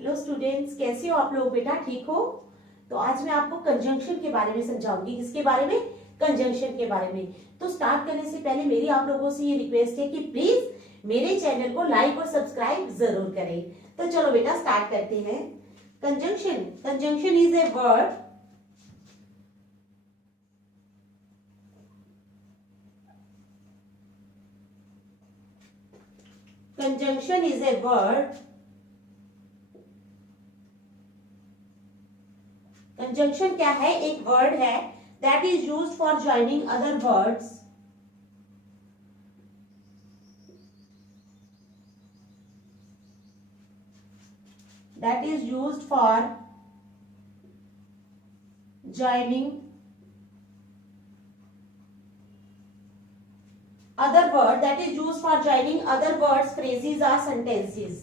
Hello students, कैसे हो आप लोग? बेटा ठीक हो? तो आज मैं आपको कंजंक्शन के बारे में समझाऊंगी। किसके बारे में? कंजंक्शन के बारे में। तो स्टार्ट करने से पहले मेरी आप लोगों से ये रिक्वेस्ट है कि प्लीज मेरे चैनल को लाइक और सब्सक्राइब जरूर करें। तो चलो बेटा स्टार्ट करते हैं। Conjunction, conjunction is a word conjunction is a word conjunction क्या है? एक वर्ड है that is used for joining other words that is used for joining other word that is used for joining other words, phrases or sentences.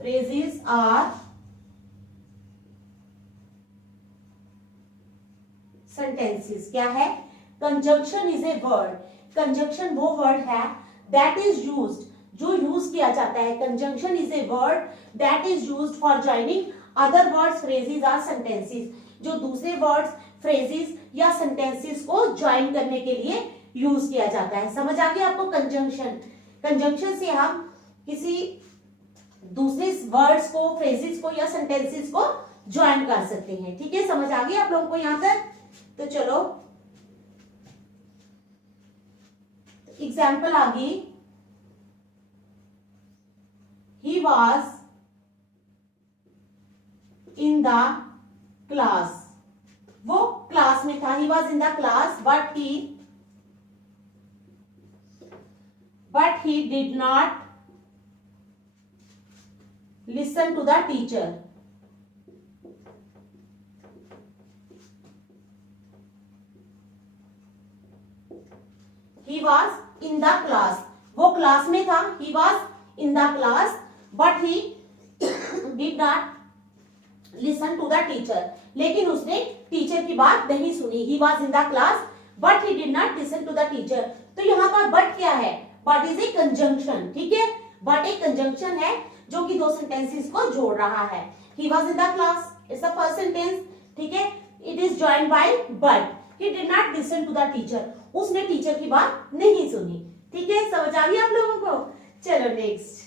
Phrases are sentences. क्या है? Conjunction is a word. Conjunction वो word है that is used, जो use किया जाता है। Conjunction is a word that is used for joining other words, phrases or sentences. जो दूसरे words, phrases या sentences को ज्वाइन करने के लिए यूज किया जाता है। समझ आ गया आपको? कंजंक्शन, कंजंक्शन से हम किसी दूसरे वर्ड्स को, फ्रेजेस को या सेंटेंसेस को ज्वाइन कर सकते हैं। ठीक है, समझ आ गई आप लोगों को यहां तक? तो चलो एग्जाम्पल आ गई। He was in the class, वो क्लास में था। He was in the class but he did not listen to the teacher. He was in the class, वो क्लास में था। He was in the class but he did not listen to the teacher, लेकिन उसने teacher की बात नहीं सुनी। He was in the class but he did not listen to the teacher. तो यहां पर बट क्या है? But is a conjunction. ठीक है, बट एक कंजंक्शन है जो कि दो सेंटेंसेस को जोड़ रहा है। He was in the class, it's a first sentence. ठीक है, it is joined by but he did not listen to the teacher, उसने टीचर की बात नहीं सुनी। ठीक है, समझ आ गई आप लोगों को? चलो नेक्स्ट,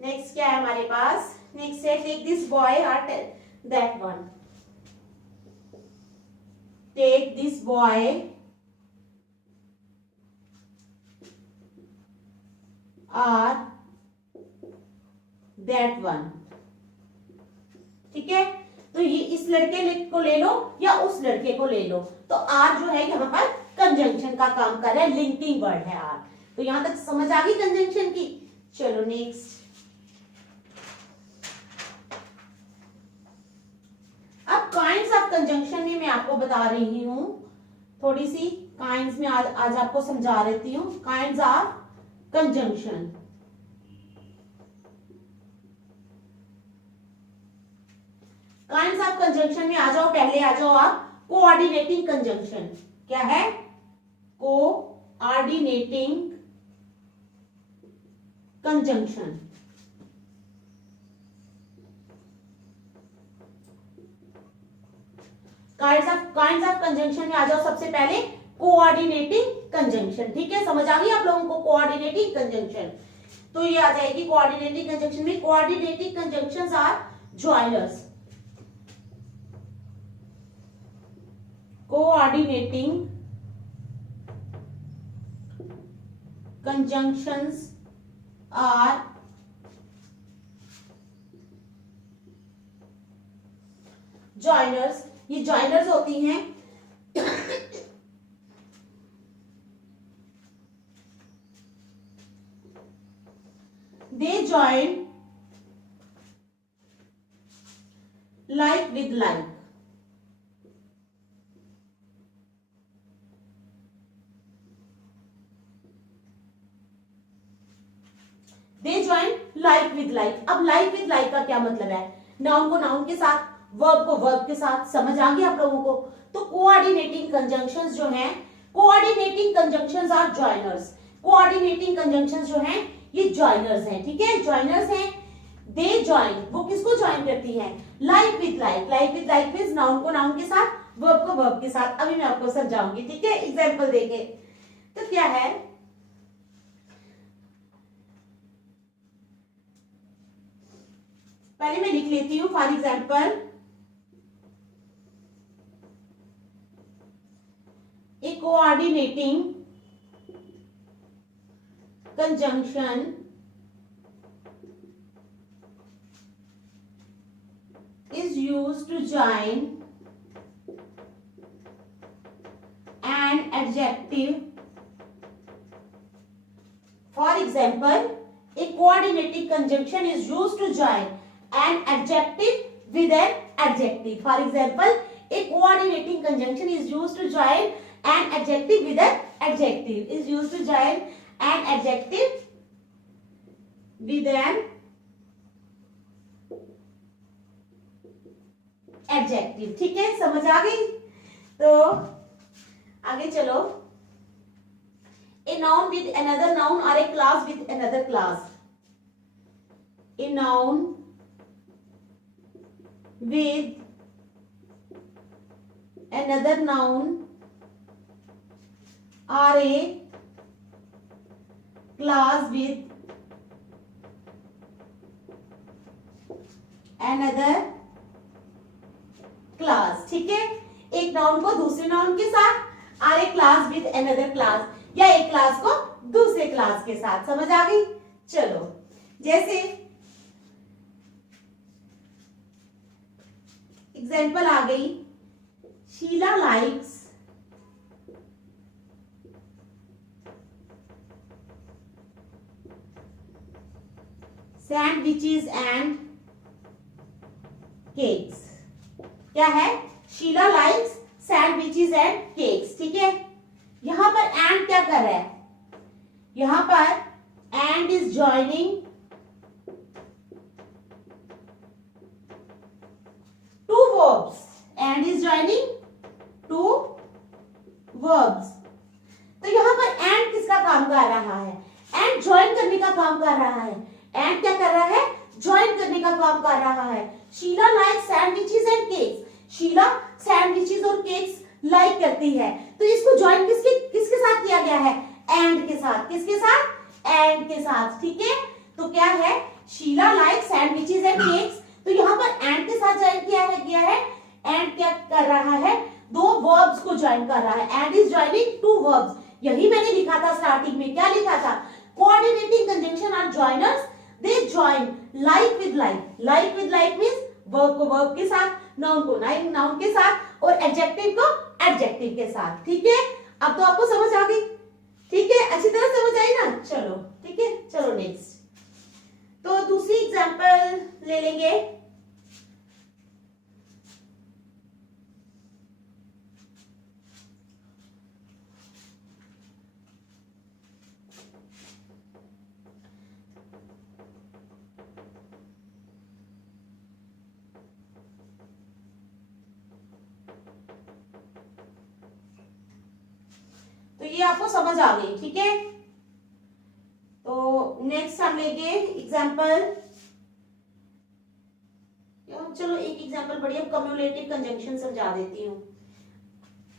नेक्स्ट क्या है हमारे पास? नेक्स्ट है टेक दिस बॉय और that one. Take this boy और दैट वन। ठीक है, तो ये इस लड़के को ले लो या उस लड़के को ले लो। तो आर जो है यहाँ पर कंजंक्शन का काम कर रहा है, लिंकिंग वर्ड है आर। तो यहां तक समझ आ गई कंजंक्शन की? चलो नेक्स्ट। अब काइंड्स ऑफ कंजंक्शन में मैं आपको बता रही हूं, थोड़ी सी काइंड्स में आज आपको समझा रही हूं। Kinds of conjunction, kinds of conjunction में आ जाओ। पहले आ जाओ आप कोऑर्डिनेटिंग कंजंक्शन। क्या है? Coordinating conjunction. Kinds of conjunction में आ जाओ। सबसे पहले कोऑर्डिनेटिंग कंजंक्शन। ठीक है, समझ आ गई आप लोगों को? कोऑर्डिनेटिंग कंजंक्शन तो ये आ जाएगी कोऑर्डिनेटिंग कंजंक्शन में। Coordinating conjunctions are joiners. Coordinating conjunctions are joiners. ये ज्वाइनर्स होती हैं they join like with like. They join like with like. अब लाइक विद लाइक का क्या मतलब है? नाउन को नाउन के साथ, वर्ब को वर्ब के साथ। समझ आ गई आप लोगों को? तो कोऑर्डिनेटिंग कंजंक्शंस जो हैं, coordinating conjunctions are joiners. Coordinating conjunction जो है ये जॉइनर्स हैं, ठीक है, जॉइनर्स हैं। दे जॉइन, वो किसको ज्वाइन करती हैं? Like with like, like with like means noun को नाउन के साथ, वर्ब को वर्ब के साथ। अभी मैं आपको समझाऊंगी, ठीक है, एग्जांपल देके। तो क्या है, पहले मैं लिख लेती हूं। For example, a coordinating conjunction is used to join an adjective. For example, a coordinating conjunction is used to join an adjective with an adjective. For example, a coordinating conjunction is used to join an adjective with an adjective, is used to join an adjective with an adjective, ठीक है, समझ आ गई? तो आगे चलो। A noun with another noun or a class with another class. A noun with another noun or a class with another class, ठीक है, एक नाउन को दूसरे नाउन के साथ और एक क्लास विद अनदर क्लास, या एक क्लास को दूसरे क्लास के साथ। समझ आ गई? चलो, जैसे एग्जाम्पल आ गई, Sheela likes sandwiches and cakes. क्या है? Sheela likes sandwiches and cakes, ठीक है। यहां पर एंड क्या कर रहा है? यहां पर and is joining two verbs, and is joining two verbs. तो यहां पर एंड किसका काम कर रहा है? एंड ज्वाइन करने का काम कर रहा है। एंड क्या कर रहा है? ज्वाइन करने का काम कर रहा है। Sheela like sandwiches and cakes, Sheela sandwiches और केक्स लाइक करती है, तो इसको ज्वाइन किसके साथ किया गया है? एंड के साथ। किसके साथ? एंड के साथ, ठीक है। तो क्या है? Sheela like sandwiches and cakes, तो यहाँ पर एंड के साथ ज्वाइन किया है। एंड क्या कर रहा है? दो वर्ब्स को ज्वाइन कर रहा है। And is joining two verbs. यही मैंने लिखा था स्टार्टिंग में। क्या लिखा था? Coordinating conjunction are joiners, they join like with like. Like with like means verb को वर्ब के साथ, नाउन को नाउन के साथ और एडजेक्टिव को एडजेक्टिव के साथ, ठीक है। अब तो आपको समझ आ गई, ठीक है, अच्छी तरह समझ आई ना? चलो, ठीक है, चलो नेक्स्ट। तो दूसरी एग्जांपल ले लेंगे। तो ये आपको समझ आ गई, ठीक है। तो नेक्स्ट हम लेंगे एग्जांपल। चलो एक एग्जांपल बढ़िया कम्युलेटिव कंजंक्शन समझा देती हूँ।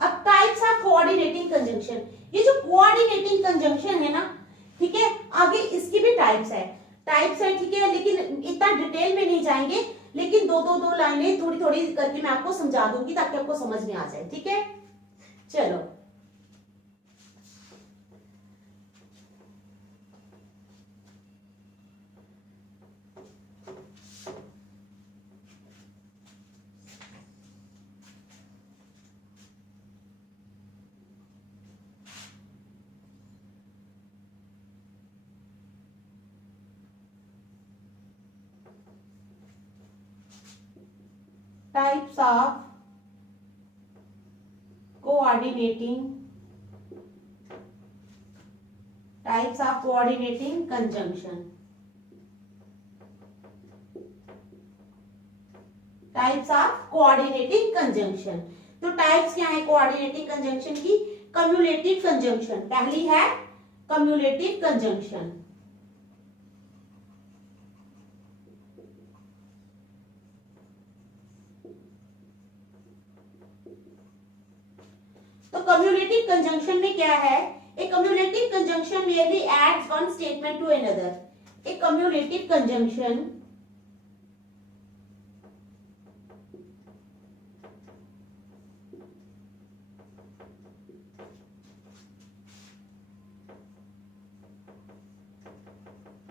अब टाइप्स ऑफ कोऑर्डिनेटिंग कंजंक्शन, ये जो कोऑर्डिनेटिंग कंजंक्शन है ना, ठीक है, आगे इसकी भी टाइप्स है, ठीक है, लेकिन इतना डिटेल में नहीं जाएंगे, लेकिन दो लाइनें थोड़ी थोड़ी करके मैं आपको समझा दूंगी ताकि आपको समझ में आ जाए, ठीक है। चलो, types of coordinating conjunction, types of coordinating conjunction. तो टाइप्स क्या है कोऑर्डिनेटिंग कंजंक्शन की? कम्युलेटिव कंजंक्शन पहली है, cumulative conjunction. तो cumulative conjunction में क्या है? A cumulative conjunction merely adds one statement to another. A cumulative conjunction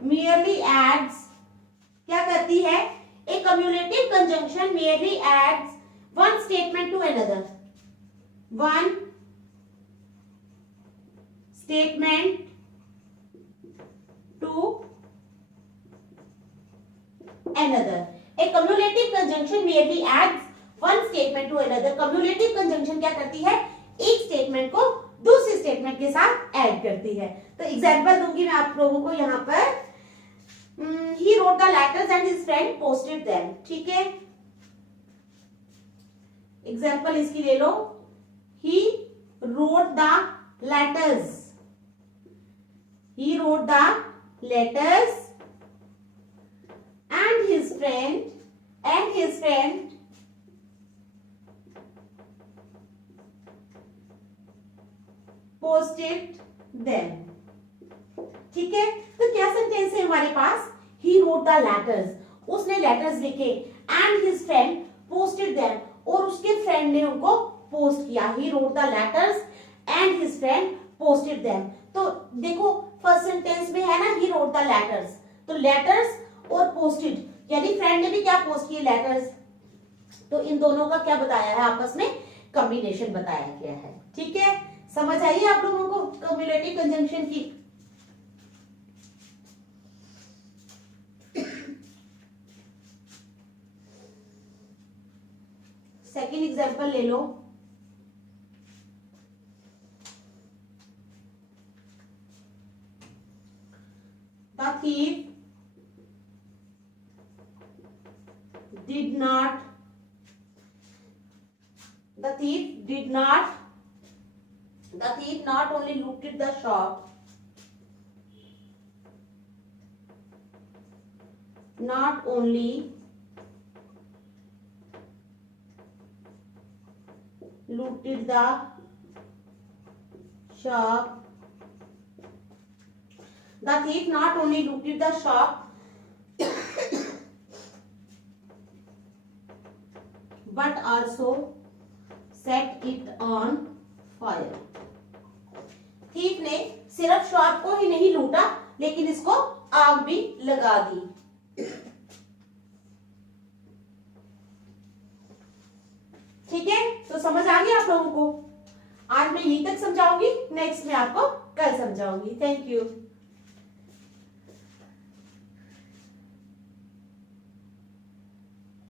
merely adds, क्या करती है? A cumulative conjunction merely adds one statement to another. One statement to another. A cumulative conjunction merely adds one statement to another. Cumulative conjunction क्या करती है? एक statement को दूसरी statement के साथ ऐड करती है. तो एग्जांपल दूंगी मैं आप लोगों को यहाँ पर. He wrote the letters and his friend posted them. ठीक है, एग्जाम्पल इसकी ले लो. He wrote the letters. He wrote the letters and his friend posted them. ठीक है, तो क्या सेंटेंस है हमारे पास? He wrote the letters, उसने लेटर्स लिखे, and his friend posted them, और उसके फ्रेंड ने उनको पोस्ट किया. He wrote the letters and his friend posted them. तो देखो फर्स्ट सेंटेंस में है ना, he wrote the letters, तो लेटर्स और पोस्टेड यानी फ्रेंड ने भी क्या पोस्ट किए? लेटर्स. तो इन दोनों का क्या बताया है? आपस में कॉम्बिनेशन बताया गया है. ठीक है, समझ आई आप लोगों को कम्युलेटिव कंजंक्शन की? सेकेंड एग्जाम्पल ले लो. The thief did not only looted the shop, not only looted the shop, the thief not only looted the shop but also set it on fire. Thief ने सिर्फ shop को ही नहीं लूटा लेकिन इसको आग भी लगा दी. ठीक है, तो समझ आ गया आप लोगों को? आज मैं यहीं तक समझाऊंगी, नेक्स्ट में आपको कल समझाऊंगी. Thank you.